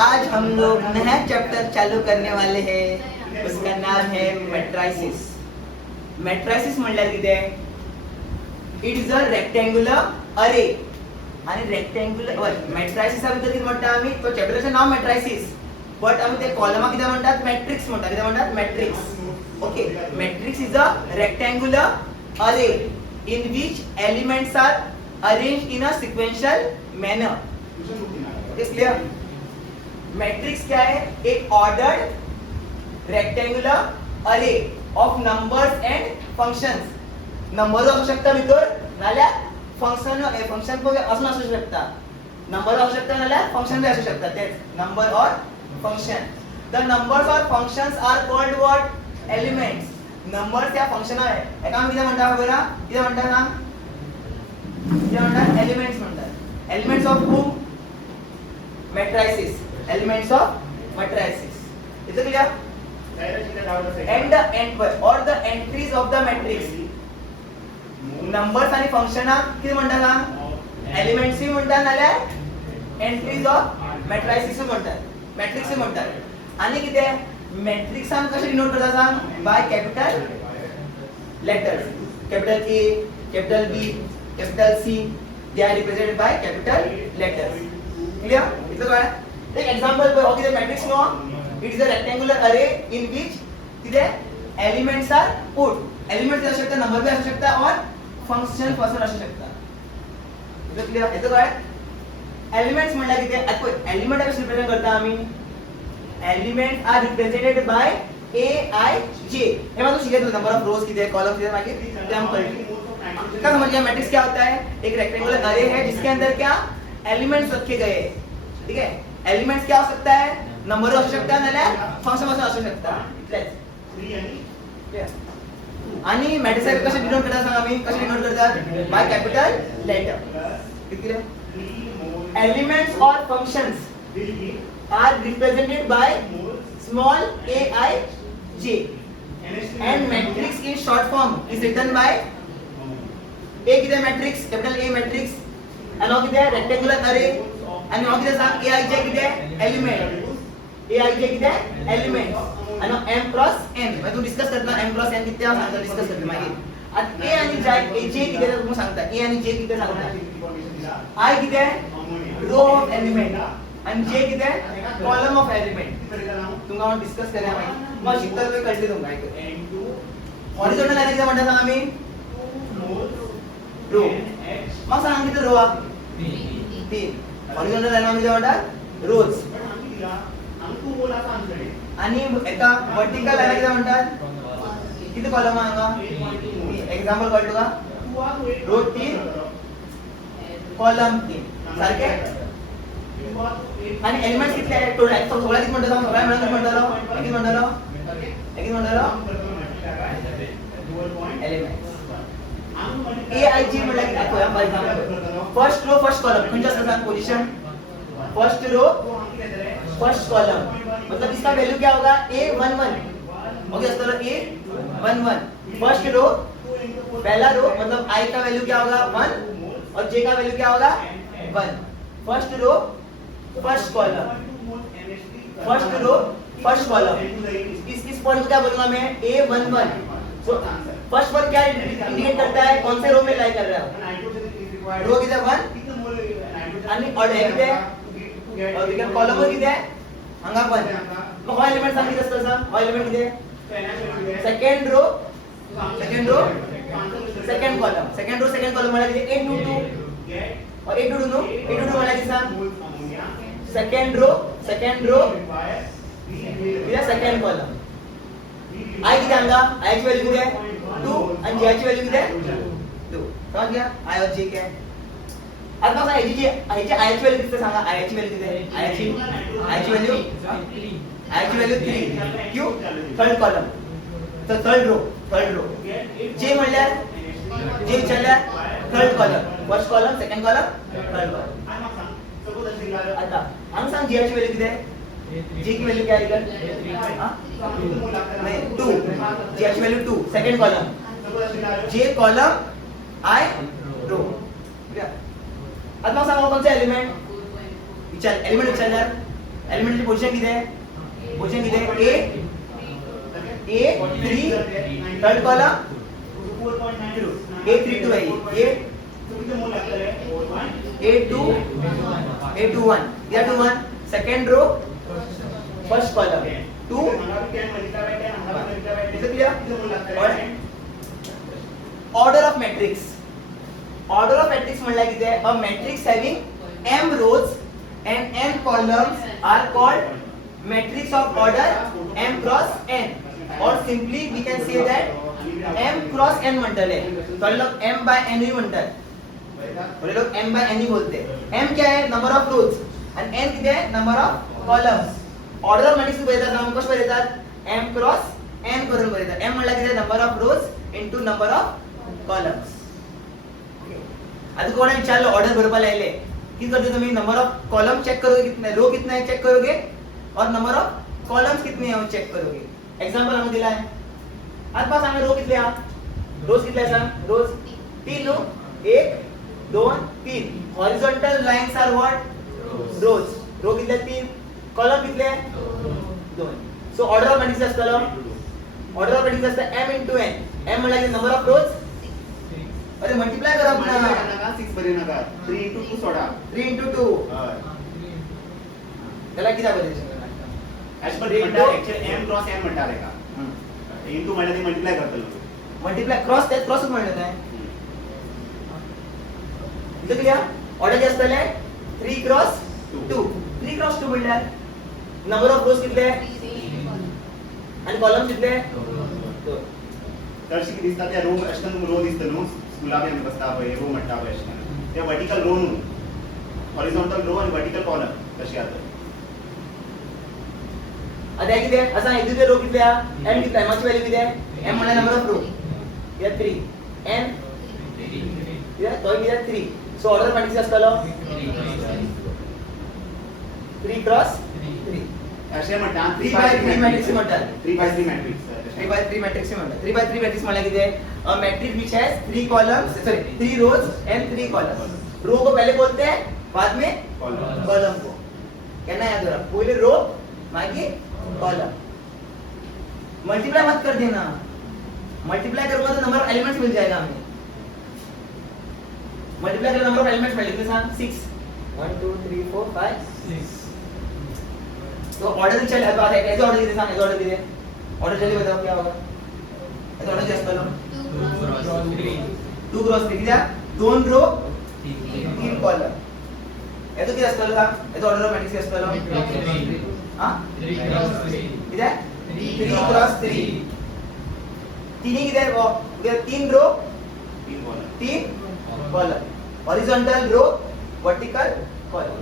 आज हम लोग नया चैप्टर चालू करने वाले हैं, उसका नाम है मैट्राइसिस। मैट्राइसिस म्हणल्यार कितें? इट इज अ रेक्टेंगुलर अरे आणि रेक्टेंगुलर मॅट्रायसिसा भितर कितें म्हणटा आमी? तो चॅप्टराचें नाव मॅट्रायसिस, बट आमी ते कॉलमा कितें म्हणटात? मॅट्रिक्स म्हणटात. कितें म्हणटात? Matrix. Okay, matrix is a rectangular अरे in which elements are arranged in a sequential manner. Is clear? Matrix क्या है? एक ऑर्डर्ड रेक्टेंगुलर अरे of numbers end functions. Number असू शकता भितर नाल्यार फंक्शन पण असू शकता. नंबर असू शकता नाल्यार फंक्शन बी असू शकता. तेच number or function. The numbers or functions are called what? Elements. Numbers या फंक्शन आहे एका आमी कितें म्हणटा खबर आहा? कितें म्हणटा ना? कितें म्हणटा? एलिमेंट्स म्हणटात. Elements of hmm? Matrices. Elements of matrices. Is it clear? and the entries of the matrix. Numbers आणि फंक्शनाक कितें म्हणटा ना? एलिमेंट्स म्हणटा नाल्यार एंट्रीज ऑफ मैट्राइसिस म्हणटात. मॅट्रिक्स म्हणटात. आणि कितें? मॅट्रिक्सान कशें डिनोट करता सांग? By capital letters. Capital A, capital B, capital C, they are represented by capital letters. Clear? इतलं काय? एक एग्जांपल पळय. हो कितें? Matrix no? It is a rectangular array in which कितें एलिमेंट्स आर पुट. एलिमेंट्स असू शकता, नंबर बी असू शकता और फंक्शन पासून असू शकता. इतलं क्लियर? इतलं काय? एलिमेंट्स म्हणल्यार कितें? आता पळय एलिमेंट कशें रिप्रेझेंट करता आमी? Element are represented by A I J. हे मात्र शिकले नंबर ऑफ रोज कितने कॉलम कितने मागे ते हम करेंगे. क्या समझ गया? मैट्रिक्स क्या होता है? एक रेक्टेंगुलर अरे है जिसके अंदर क्या एलिमेंट्स रखे गए हैं. ठीक है? एलिमेंट्स क्या हो सकता है? नंबर हो सकता है नाल्यार फंक्शन असू शकता. इतलेच. आणि मॅट्रिक्स कशे डिनोट करतात सांग आम्ही? कशे डिनोट करतात? By capital letter. कितले? एलिमेंट्स और functions are represented by small a I j, and matrix in short form is written by a किती matrix capital A matrix and now किती rectangular array and now किती सांग a I j किती element a I j किती element and now m cross n. मैं तू discuss करता m cross n किती सांगता डिस्कस करते मागे. आता a आणि j किती तुम्ही सांगता? a आणि j किती सांगता? I किती row of element आणि जे किती आहे? Column of element. तुमका आपण डिस्कस करूया माहिती. मग शिकता तुम्ही कळते तुमका एक हॉरिझॉन्टल लाईन किती म्हणतात सांग आम्ही? रो. मग सांग किती रो? 3. हॉरिझॉन्टल लाईन किती म्हणतात? रोज. आणि एका वर्टिकल लाईन किती म्हणतात? किती कॉलम हांगा? एक्झाम्पल कळतो का? रो 3 कॉलम 3 सारखे. आणि एलिमेंट्स कितले आहेत? टोटल सगळ्या किती म्हणतात? सगळ्या मिळून किती म्हणतात? किती म्हणतात? एलिमेंट्स. ए आय जी म्हणलं की दाखवूया for example. First row first column म्हणजे असं position. First row first column मतलब इसका वैल्यू क्या होगा? A11. ओके असतो A11. फर्स्ट रो पहला रो मतलब I का वैल्यू क्या होगा? 1 और J का वैल्यू क्या होगा? 1. First row first column. First row first column. इस पॉइंट को क्या बोलूंगा मैं? A11. सो फर्स्ट वन क्या इंडिकेट करता है? कौन से रो में लाई कर रहा है? रो किती 1 आणि ऑर्डर किती? और देखिए कॉलम किती आहे? हांगा 1. मग हा एलिमेंट सांगितलं असतं सांग. हा एलिमेंट किती आहे? Second row second column. Second row second column म्हणजे किती? A22 और A22 म्हणजे सांग सेकंड रो या सेकंड कॉलम. I किती हांगा? I ची व्हॅल्यू किती आहे? 2 आणि J ची व्हॅल्यू किती आहे? 2. समझ गया? I और J क्या है? आता बघा I ची व्हॅल्यू किती सांगा? I ची व्हॅल्यू किती आहे? I ची व्हॅल्यू 3. क्यों? Third column. तर थर्ड रो J म्हणल्यार J विचारल्यार third column. First column second column third column. आता हम सांग J ची व्हॅल्यू किती आहे? J की वैल्यू क्या आएगा? नहीं 2. J की value 2 second column. J column I row. आता सांगा कोणता एलिमेंट? विचार एलिमेंट विचारणार एलिमेंटची पोझिशन किती आहे? पोझिशन किती आहे? A3 थर्ड कॉलम A32 आहे. A21 या 21 second row first column 2 order of matrix. Order of matrix म्हणला किती आहे? A matrix having m rows and n columns are called matrix of order m cross n, or simply we can say that m cross n म्हणतले. थोडे लोग m by n ही म्हणतात, थोडे लोग m by n ही बोलते. m क्या है? Number of रोज आणि n किती आहे? Number of columns. Order of matrix बघतात नाम कसे बघतात? m cross n करून बघतात. m म्हणला किती? Number of rose into number of columns. आता कोणा विचारलं ऑर्डर बरोबर लायले की करते तुम्ही? नंबर ऑफ कॉलम चेक करोगे, कितने रो कितना है चेक करोगे, और नंबर ऑफ कॉलम्स कितने हैं वो चेक करोगे. एग्जांपल हमें दिला है. आज पास हमें रो कितने हैं? रोज कितने हैं? Rows 3 no 1 2 3. Horizontal lines are what? Rows. Row कितने? 3. कॉलम कितने? 2. सो ऑर्डर ऑफ मॅट्रिक्स असतो. ऑर्डर ऑफ मॅट्रिक्स असतो m into n. m म्हणला की नंबर ऑफ रोज. अरे मल्टीप्लाय करा पुन्हा. 6 बरे नका 3 into 2 सोडा. 3 into 2 त्याला किती पाहिजे? As per actually m cross n म्हणता रे का इनटू म्हणजे ते मल्टीप्लाय करतलो. मल्टीप्लाय क्रॉस त्यात क्रॉसच म्हणत आहे. इथे किती ऑर्डर जे असतले 3 क्रॉस 2. 3 क्रॉस 2 म्हणल्यार नंबर ऑफ रोज कितले आणि कॉलम कितले? 2. तळशी किती दिसता? त्या रो अशकन रो दिसतं न्हू स्कुलाबी आमी बसता पळय रो म्हणटा पळय अशकन ते वर्टिकल रो न्हू, हॉरिझॉन्टल रो आणि वर्टिकल कॉलम तशी आता. आता किती आहे? असा इथे रो किती आहे? m किती आहे? माझी व्हॅल्यू किती आहे? m म्हणजे नंबर ऑफ रो या 3 n या तो किती आहे? 3. सो ऑर्डर मॅट्रिक्स असतलो 3 क्रॉस 3. असे म्हणता 3 by 3 मॅट्रिक्स म्हणतात. 3 by 3 मॅट्रिक्स 3 by 3 मॅट्रिक्स म्हणतात. 3 by 3 मॅट्रिक्स म्हणजे किती आहे? A matrix which has 3 columns, sorry 3 rows and 3 columns. Row को पहले बोलते हैं, बाद में कॉलम को. कहना याद रखो, पहले रो मागे कॉलम. मल्टीप्लाई मत कर देना. मल्टीप्लाई करूंगा तो नंबर ऑफ एलिमेंट्स मिल जाएगा हमें. मल्टीप्लाई करें नंबर ऑफ एलिमेंट्स मिल कितने सा? 6. 1 2 3 4 5 6. तो ऑर्डर चल अब आता है. कैसे ऑर्डर कितने सा? ऐसे ऑर्डर कितने? ऑर्डर जल्दी बताओ क्या होगा? ऐसे ऑर्डर जस्ट करो. 2 क्रॉस 3 किती? 2 रो 3 कॉलम. ऐसे किती असतो का? ऐसे ऑर्डर ऑफ मॅट्रिक्स असतो. हां 3 क्रॉस 3 किती? 3 क्रॉस 3. तीन किती आहे? वो 3 row 3 column. Horizontal row vertical column.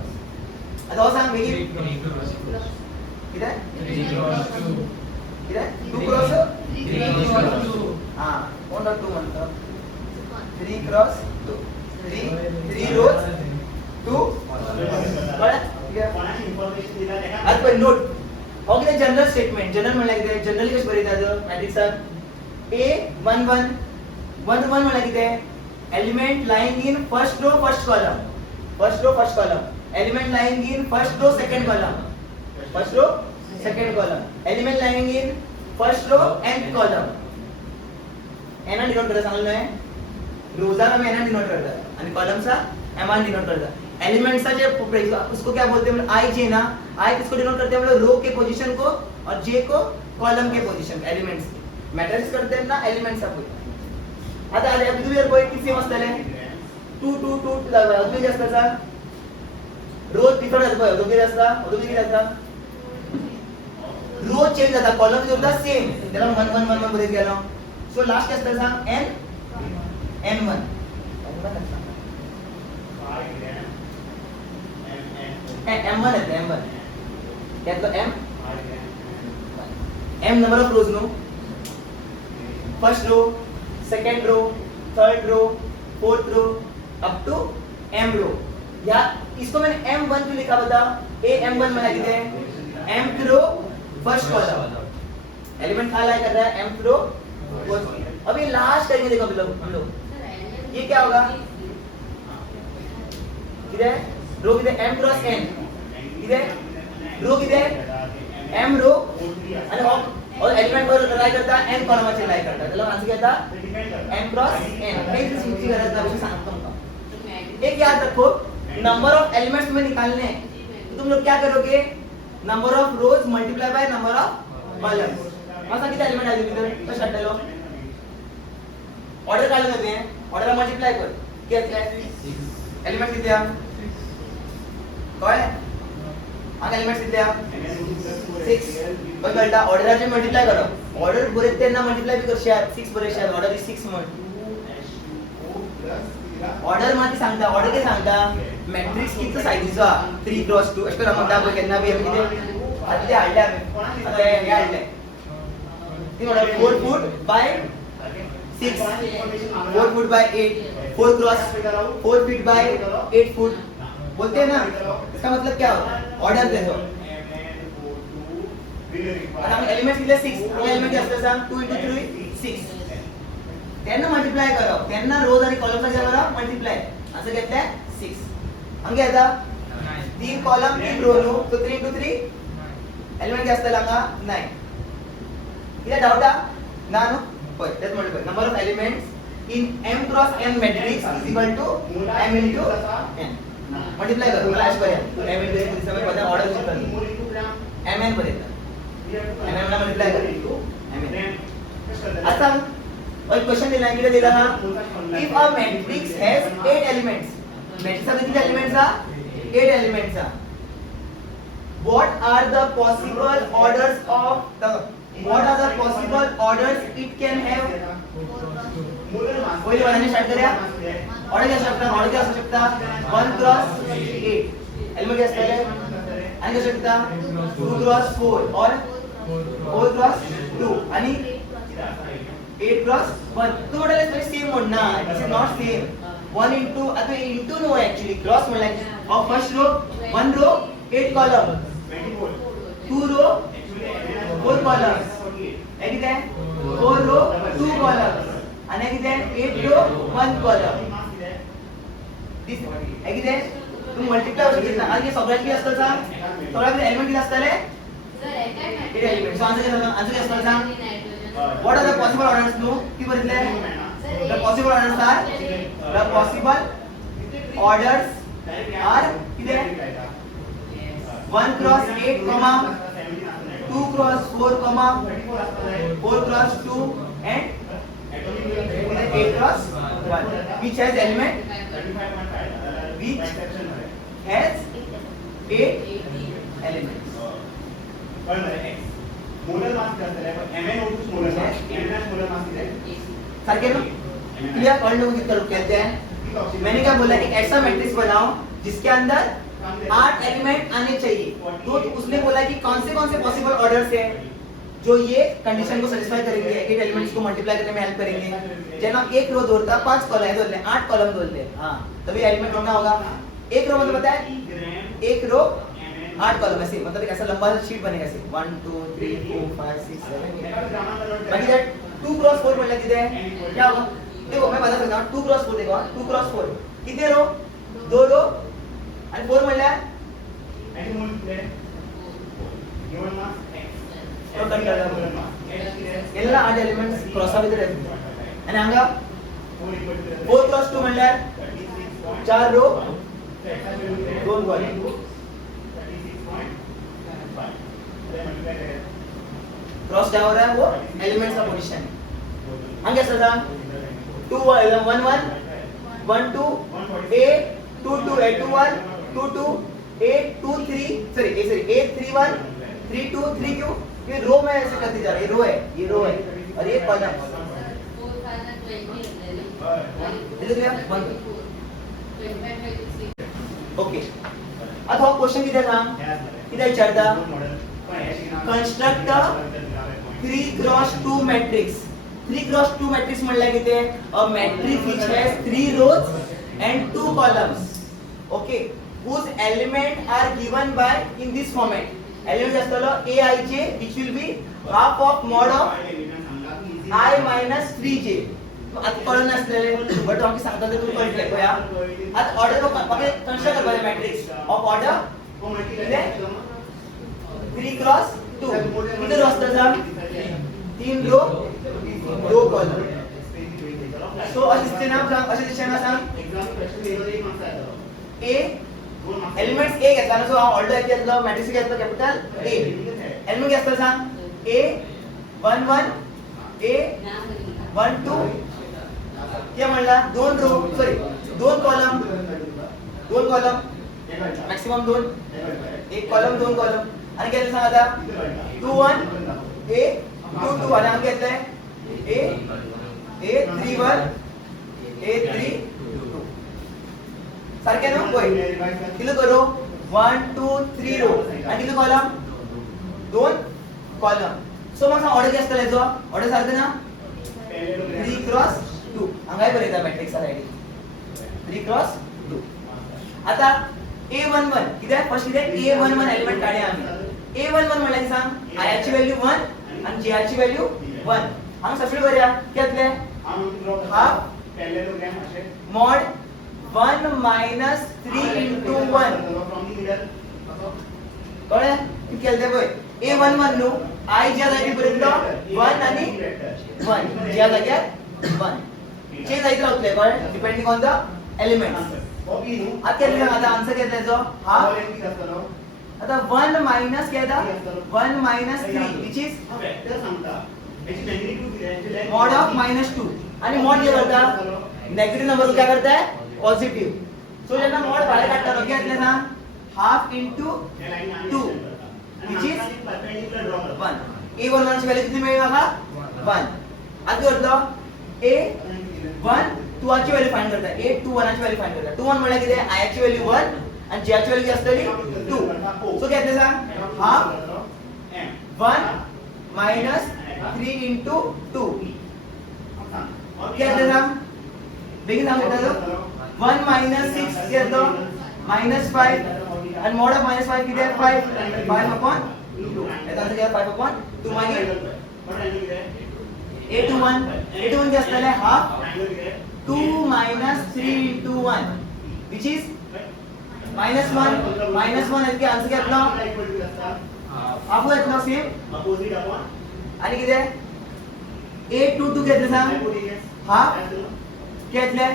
आता सांग वेगळी किती आहे? 3 क्रॉस 2 किती आहे? 2 क्रॉस 2. हां कोण 2 म्हणतो? 3 क्रॉस 2. 3 रोज 2 कळलं? कोणाची इन्फॉर्मेशन दिला त्याला आता पण नोट हो किती जनरल स्टेटमेंट. जनरल म्हणला किती? जनरली कशी बरेतात मॅट्रिक्सात? A11 1 1 म्हणला किती? Element lying in first row first column. First row first column. Element lying in first row second column. First row second column. Element lying in first row and column. एना denote करता सांगलोय. रोजाना में एना denote करता आणि कॉलमचा एमान denote करता. Elements जे उसको क्या बोलते हैं? आई जे ना आई किसको डिनोट करते हैं? हम लोग रो के पोजीशन को और जे को कॉलम के पोजीशन. एलिमेंट्स मैटर्स करते हैं ना एलिमेंट्स आप. आता आले अभी तुम्ही कोई किती सेम असतले 2 2 2 अजून जास्त असा रोज डिफरंट असतो. दोघे असता दोघे किती असता? रोज चेंज जाता. कॉलम जो होता सेम त्याला 1 1 1 1 मध्ये गेलो. सो लास्ट काय असतं सांग? n n1 m1 आहे m1 त्यातलं m number of rows no. First row second row third row fourth row up to m row. या इसको मैंने m1 क्यों लिखा बता? a m1 में लिखते हैं m row first column. Element कहां लाई कर रहा है? m row. अभी लास्ट करेंगे देखो हम लोग ये क्या होगा? किधर रो किधर? m क्रॉस n किधर? रो किती आहे m रो आणि और एलिमेंट वर ट्राय करता n कॉलमचे ट्राय करता त्याला आन्सर घेता m क्रॉस n हे सूची गरज नाही सांगतो तुमको एक याद रखो नंबर ऑफ एलिमेंट्स तुम्हें निकालने हैं तो तुम लोग क्या करोगे number of rose multiply by number of columns असा किती एलिमेंट आहे तिथे कशा टाकलो ऑर्डर काढले जाते ऑर्डर मल्टीप्लाई कर किती आहे एलिमेंट किती आहे काय आगे एलिमेंट्स किती आहे 6 पण कळता ऑर्डरचे मल्टीप्लाई करो ऑर्डर बरे त्यांना मल्टीप्लाई भी करशा 6 बरे शा ऑर्डर इज 6 म्हण ऑर्डर मध्ये सांगता ऑर्डर के सांगता मॅट्रिक्स किती साइजचा 3 क्रॉस 2 अशा म्हणता आपण केन्ना भी आम्ही किती आदले हाडले आम्ही आता हे हाडले ती order 4 foot by 6 4 foot by 8 4 cross 4 feet by 8 foot बोलते हैं ना इसका मतलब क्या होता ऑर्डर देखो आता हम एलिमेंट्स किती 6 हे एलिमेंट असतं सांग 2 3 6 त्यांना मल्टीप्लाय करा त्यांना रोज आणि कॉलम मध्ये करा मल्टीप्लाय असं घेतलंय 6 हंगे आता 3 कॉलम 3 रो नो तो 3 3 एलिमेंट किती असतं लांगा 9 किती डाउटा ना नो होय तेच multiply number of elements in m cross m matrix is equal to m into n multiply करो फ्लॅश करूया m into n समय बदल ऑर्डर ची करतो mn पर्यंत mn ला मल्टीप्लाय करू mn आता और क्वेश्चन दिला किती दिला हा if a matrix has 8 elements matrix मध्ये किती एलिमेंट्स आ 8 एलिमेंट्स आ what are the possible orders it can have पहिले बनाने स्टार्ट करूया ऑर्डर क्या असू शकता 1 क्रॉस 8 एलिमेंट क्या असतात आणि काय शकता 2 क्रॉस 4 और 4 क्रॉस 2 आणि 8 क्रॉस 1 तो म्हटलं तरी सेम होणार ना इट्स नॉट सेम 1 into आता into नो एक्चुअली क्रॉस म्हणलं of first row 1 row 8 column 2 row 4 column किती आहे 4 रो 2 कॉलम आणि किती आहे 8 रो 1 कॉलम दिस किती आहे तुम्ही मल्टीप्लाय करू शकता आणि सगळ्यात किती असतं सांग सगळ्यात एलिमेंट किती असतात रे 8 एलिमेंट सो आन्सर काय असतं सांग what are the possible orders no की बदलले the possible orders are किती आहे 1 cross 8 comma 2 cross 4 comma 4 cross 2 and 8 cross 1 which has element which has 8 elements molar mass करते हैं पर MnO2 molar mass MnH molar mass कितने sir के no clear कर low कितना लोग कहते हैं मैंने क्या बोला एक ऐसा मैट्रिक्स बनाओ जिसके अंदर 8 एलिमेंट आने चाहिए तो उसने बोला कि कौन से पॉसिबल ऑर्डर्स हैं जो ये कंडीशन को सैटिस्फाई करेंगे 8 एलिमेंट्स को मल्टीप्लाई करने में हेल्प करेंगे जना एक रो जोड़ता 5 कॉलम जोड़ ले 8 कॉलम जोड़ ले हां तभी एलिमेंट होना होगा एक रो मतलब पता है एक रो 8 कॉलम ऐसे मतलब एक ऐसा लंबा शीट बनेगा ऐसे 1 2 3 4 5 6 7 8 बाकी दैट 2 क्रॉस 4 मतलब कितने हैं क्या होगा देखो मैं बता सकता हूं 2 क्रॉस 4 देखो 2 क्रॉस 4 कितने रो 2 रो आणि 4 म्हणल्या आणि मूल्य गिवन मास x तो कट करता मूल्य मास ಎಲ್ಲ 8 एलिमेंट्स क्रॉस ಆಗಿದ್ರೆ आणि हंगा 4 क्रॉस 2 म्हणल्या 4 रो 2 कॉलम क्रॉस क्या हो रहा है वो एलिमेंट्स का पोजीशन हम कैसे था 2 1 1 1 2 8 2 2 8 2 1 2 2 8 2 3 सॉरी 8 3 1 3 2 3 क्यों ये रो में ऐसे करते जा रहे ये रो है और ये कॉलम 4 5 ओके आता क्वेश्चन किती था किती विचारता construct a 3 cross 2 matrix 3 cross 2 matrix म्हणला किती a matrix which has 3 rows and 2 columns okay whose element are given by in this format element असतो aij which will be half of mod of I minus 3j आता कळलं नसलेले but आम्ही सांगतो ते तुम्ही कळले को या आता ऑर्डर को पकड कंस्ट्रक्ट कर मॅट्रिक्स ऑफ ऑर्डर 3 क्रॉस 2 किती रो असतात सांग 3 रो 2 कॉलम सो अशी दिसते सांग अशी दिसते ना सांग ए एलिमेंट्स ए घेतला ना सो हांव ऑर्डर घेतलो मॅट्रिक्स घेतलो कॅपिटल ए एलिमेंट घेतलो सांग ए 1 1 ए 1 2 क्या म्हणला दोन रो सॉरी दोन कॉलम मॅक्सिमम दोन एक कॉलम दोन कॉलम आणि घेतलं सांग आता 2 1 ए 2 2 आणि आम्ही घेतलंय ए 3 1 ए 3 2 सारखे ना होय किती करो 1 2 3 रो आणि किती कॉलम दोन कॉलम सो मग ऑर्डर किती असतले जो ऑर्डर सारखे ना 3 क्रॉस 2 हांगाय बरयता मॅट्रिक्स आयडी 3 क्रॉस 2 आता A11 किती फर्स्ट किती A11 एलिमेंट काढे आम्ही A11 म्हणल्यार सांग I ची व्हॅल्यू 1 आणि J ची व्हॅल्यू 1 हांगा सबस्टिट्यूट करूया कितले हाफ पॅरेललोग्राम असे mod 1 minus 3 into 1 कळले किती केले पळय A11 न्हू I ज्या जागी बरयलो 1 आणि 1 ज्या जाग्यार 1 चे जायत रावतले कळले डिपेंडिंग ऑन द एलिमेंट्स आता केले आता आन्सर केले जो हा आता 1 minus केदा 1 minus 3 which is mod of -2 आणि mod जे करता नेगेटिव्ह नंबर काय करताय पॉझिटिव्ह सो जेव्हा mod बाहेर काढता लोक घेतले ना half into 2 which is 1 A11 ची व्हॅल्यू किती मिळेल बघा 1 आता घेतलं A1 2 ची व्हॅल्यू फाइंड करता A21 ची व्हॅल्यू फाइंड करता 21 म्हणजे किती I ची व्हॅल्यू 1 आणि J ची व्हॅल्यू असतली 2 सो घेतले सांग हाफ 1 मायनस 3 into 2 घेतले सांग बेगीन सांग घेतलं 1 minus 6 घेतलो minus 5 आणि mod of -5 किती आहे 5 upon 2 याचा अर्थ काय 5 upon 2 मागे A21 किती असणार आहे half 2 minus 3 into 1 which is -1 याचे आन्सर घेतला हाफ घेतला सेम अपोजिट अपॉन आणि किती आहे A22 घेतले सांग हाफ घेतले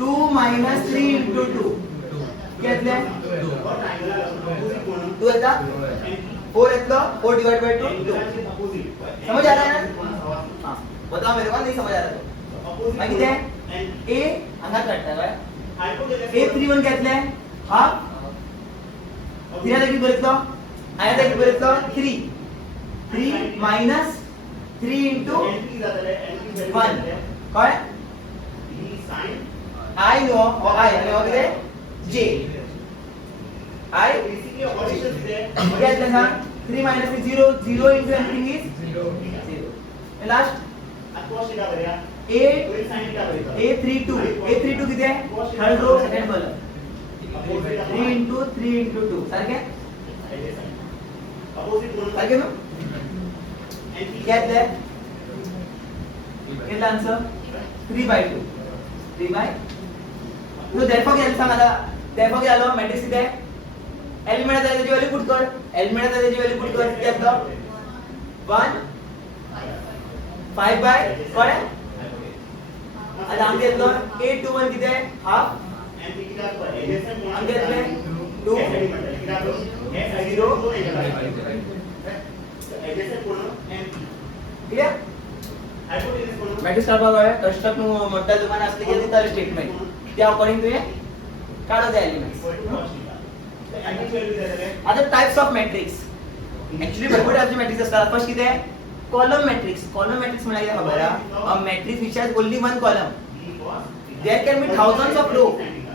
2 minus 3 into 2 घेतले 2 येता 4 येतलं 4 divided by 2 समझ आ रहा है ना हां बताओ मेरे को नहीं समझ आ रहा तो माहिती किती आहे A अंगात काढता काय A31 घेतले हाफ 3 जागी बरतलं आया जागी बरतलं 3 minus 3 into 1 काय I know or I know किती J I बेसिकली ऑपरेशन ಇದೆ घेतले सांग 3 minus 0 0 into anything is 0 last अकोश का बऱ्या A पुढे साइन का बऱ्या A32 किती आहे third row second column 3 into 3 into 2 सारखे अपोजिट कोण सारखे ना घेतले किती आन्सर 3/2 तो therefore काय सांग आता therefore काय आलो मॅट्रिक्स किती आहे एलिमेंट त्याची व्हॅल्यू पुट कर एलिमेंट त्याची व्हॅल्यू पुट कर किती असतं 1 5 बाय काय आता आम्ही घेतलं A21 किती आहे हाफ एमपी किती असतं एजेसन कोण आम्ही घेतले 2 0 एजेसन कोण एमपी क्लियर हायपोथेसिस कोण मॅट्रिक्स काढपाक आहे कष्टक मोठा दुकान असले की तर स्टेटमेंट त्या अकॉर्डिंग तुझे काढो त्या एलिमेंट्स आता टाइप्स ऑफ मॅट्रिक्स ऍक्च्युअली भरपूर टाइपचे मॅट्रिक्स असतात फर्स्ट किती आहे कॉलम मॅट्रिक्स म्हणजे काय खबर आहे a matrix which has only one column there can be thousands of row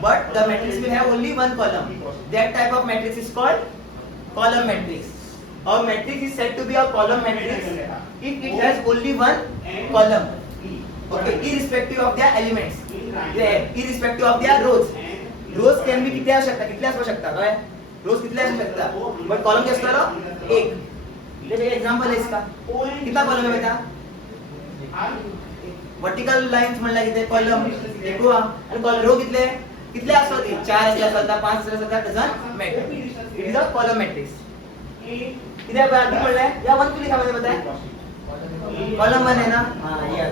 but the matrix will have only one column that type of matrix is called column matrix a matrix is said to be a column matrix if it has only one column okay irrespective of their elements irrespective of their rows can be किती असू शकता काय रोज कितने असू शकता but column क्या असतो एक ये एग्जांपल है इसका कितना कॉलम है बेटा वर्टिकल लाइन्स म्हणला किती कॉलम एक रो आणि कॉलम रो कितले असतात 4 असला 5 असला doesn't matter it is a column matrix इधर बात बोल रहा है या 1 क्यों लिखा मैंने बताया कॉलम 1 है ना हां ये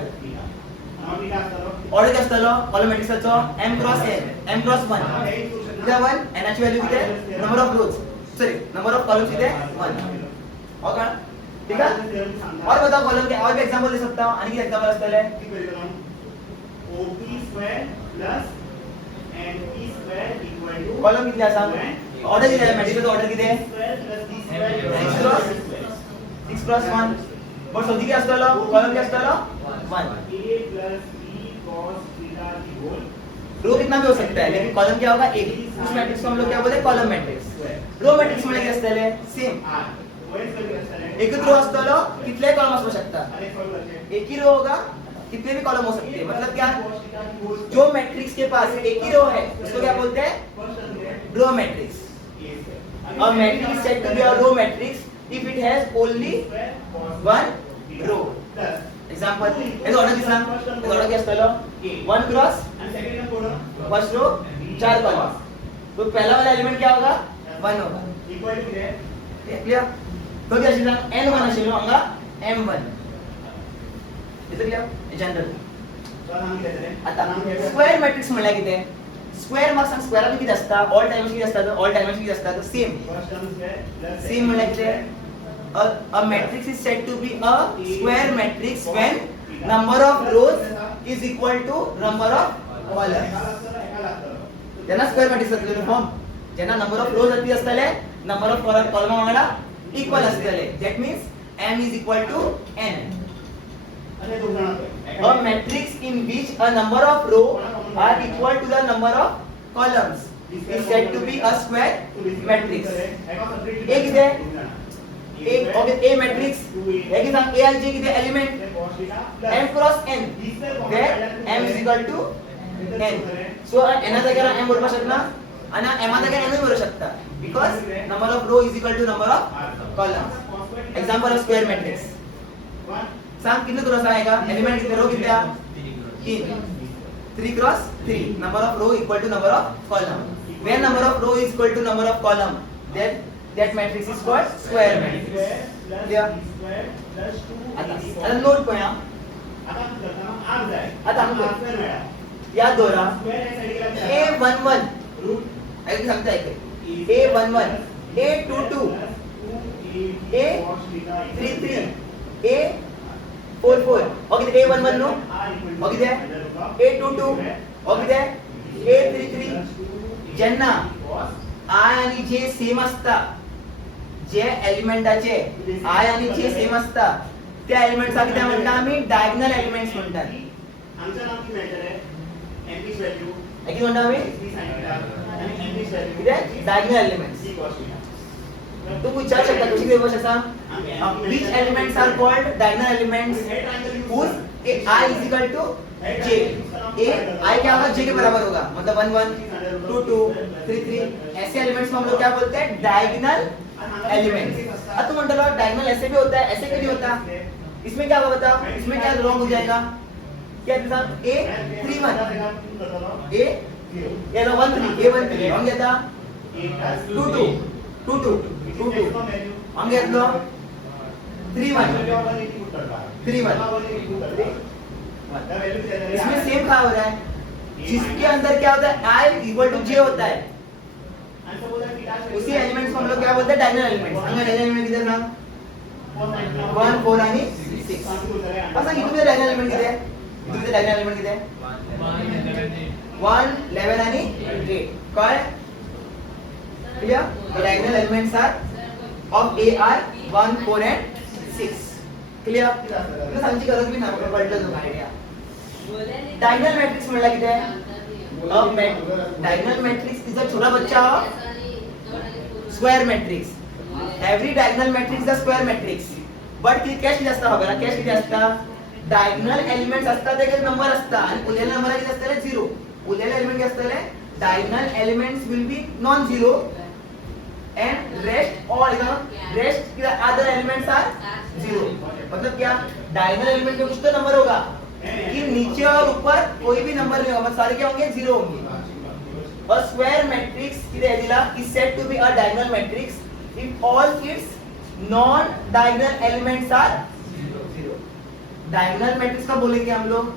ऑर्डर क्या असतो कॉलम मॅट्रिक्सचो m cross n m cross 1 इधर 1 n ची व्हॅल्यू किती आहे number of rows sorry number of columns किती आहे 1 ओके ठीक है और बताओ कॉलम के और भी एग्जांपल दे सकता हूं आणि एग्जांपल असतले OP square plus NP square equal to column किती आहे सांग ऑर्डर किती आहे मॅट्रिक्सचा ऑर्डर किती आहे square plus D square 6 cross 1 और सौदी क्या असतलो कॉलम क्या असतलो 1 A plus B cos theta की होल रो कितना भी हो सकता है लेकिन कॉलम क्या होगा एक उस मैट्रिक्स को हम लोग क्या बोलते हैं कॉलम मैट्रिक्स रो मैट्रिक्स मध्ये काय असतले सेम एक रो असतलो कितने कॉलम असू शकता एक ही रो होगा कितने भी कॉलम हो सकते हैं मतलब क्या जो मैट्रिक्स के पास एक ही रो है उसको क्या बोलते हैं row matrix a matrix is said to be a row matrix if it has only one row example is order Kisan is order क्या असतलो 1 क्रॉस फर्स्ट रो 4 कॉलम तो पहला वाला एलिमेंट क्या होगा 1 होगा इक्वल टू है क्लियर तो क्या असेल n1 असेल हांगा m1 इथे क्लियर जनरल आता स्क्वेअर मॅट्रिक्स म्हणल्या किती स्क्वेअर मार्क्स आणि स्क्वेअर किती असतात ऑल टाइम्स किती असतात ऑल टाइम्स किती असतात सेम सेम म्हणल्या किती a matrix is said to be a square matrix when number of rows is equal to number of columns ज्यांना स्क्वेअर मॅट्रिक्स असलेले फॉर्म ज्यांना नंबर ऑफ रोज किती असतले नंबर ऑफ कॉलम वांगडा equal असतले that means m is equal to n a matrix in which a number of rows are equal to the number of columns is said to be a square matrix एक इथे एक okay a matrix एक सांग a आणि j किती element m cross n where m is equal to n so n जागेला m बरोबर शकता आणि m जागेला n बरोबर शकता because number of row is equal to number of columns example of square matrix सांग कितने क्रॉस आएगा एलिमेंट कितने रो कितने 3 cross 3 number of row equal to number of column when number of row is equal to number of column that matrix is called square matrix आता note करूया आता आपण याद दोरा a11 ऐक सांगता ऐक a11 a22 a33 a44 okay a11 no okay दे a22 ओके दे a33 ज्यांना i आणि j सेम असता जे एलिमेंटाचे i आणि j सेम असता त्या एलिमेंटचा किती म्हणता आम्ही डायगोनल एलिमेंट्स म्हणतात आमचं नाव किती मॅटर आहे np व्हॅल्यू किती म्हणता आम्ही आणि np व्हॅल्यू किती डायगोनल एलिमेंट्स तू विचार शकता कशी देऊ शकता which elements are called diagonal elements whose i is equal to j a i क्या होगा j के बराबर होगा मतलब 1 1 2 2 3 3 ऐसे एलिमेंट्स को हम लोग क्या बोलते हैं डायगोनल एलिमेंट्स अब तुम म्हणतो डायगोनल ऐसे भी होता है ऐसे क्यों नहीं होता इसमें क्या होगा बताओ इसमें क्या रॉन्ग हो जाएगा क्या साहब a 3 1 a ये लो 1 3 a 1 3 रॉन्ग येता 2 2 2 2 2 2 हम घेतलो 3 1 3 1 इसमें सेम क्या हो रहा है जिसके अंदर क्या होता है i इक्वल टू j होता है उसी एलिमेंट्स को हम लोग क्या बोलते हैं डायगोनल एलिमेंट्स अंदर डायगोनल एलिमेंट किधर ना 1 4 आणि 6 असं किती डायगोनल एलिमेंट किती आहे किती डायगोनल एलिमेंट किती आहे 1 11 आणि 8 काय clear the diagonal elements are of a are 1 4 and 6 clear तुला सांगची गरज भी नाही कळलं तुला आयडिया डायगोनल मैट्रिक्स म्हणला किती आहे अब डायगोनल मैट्रिक्स इज अ छोटा बच्चा square matrix every diagonal matrix the square matrix but ती कॅश किती असता बघा कॅश किती असता डायगोनल एलिमेंट्स असतात ते नंबर असतात आणि उरलेले नंबर किती असतात 0 उरलेले एलिमेंट किती असतात diagonal elements will be non zero and rest all rest other elements are zero मतलब क्या डायगोनल एलिमेंट में कुछ तो नंबर होगा कि नीचे और ऊपर कोई भी नंबर नहीं होगा मतलब सारे क्या होंगे जीरो होंगे a square matrix किधर दिला is said to be a diagonal matrix if all its non diagonal elements are zero. Diagonal matrix का बोलेंगे हम लोग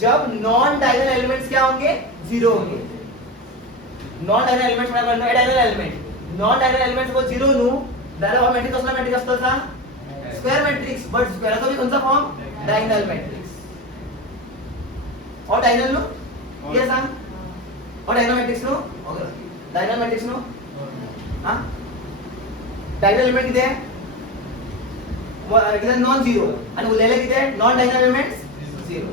जब नॉन डायगोनल एलिमेंट्स क्या होंगे, जीरो होंगे। नॉन डायगोनल एलिमेंट्स म्हणा करणार diagonal element non diagonal elements को जीरो नु दादा हा मॅट्रिक्स कसला मॅट्रिक्स असतो सा स्क्वेअर मॅट्रिक्स बट स्क्वेअरचा भी कोणता फॉर्म डायगोनल मॅट्रिक्स और डायगोनल नु ये सांग और डायगोनल मॅट्रिक्स नु डायगोनल मॅट्रिक्स नु हां डायगोनल एलिमेंट किती आहे किती नॉन झिरो आणि उरलेले किती आहे नॉन डायगोनल एलिमेंट्स झिरो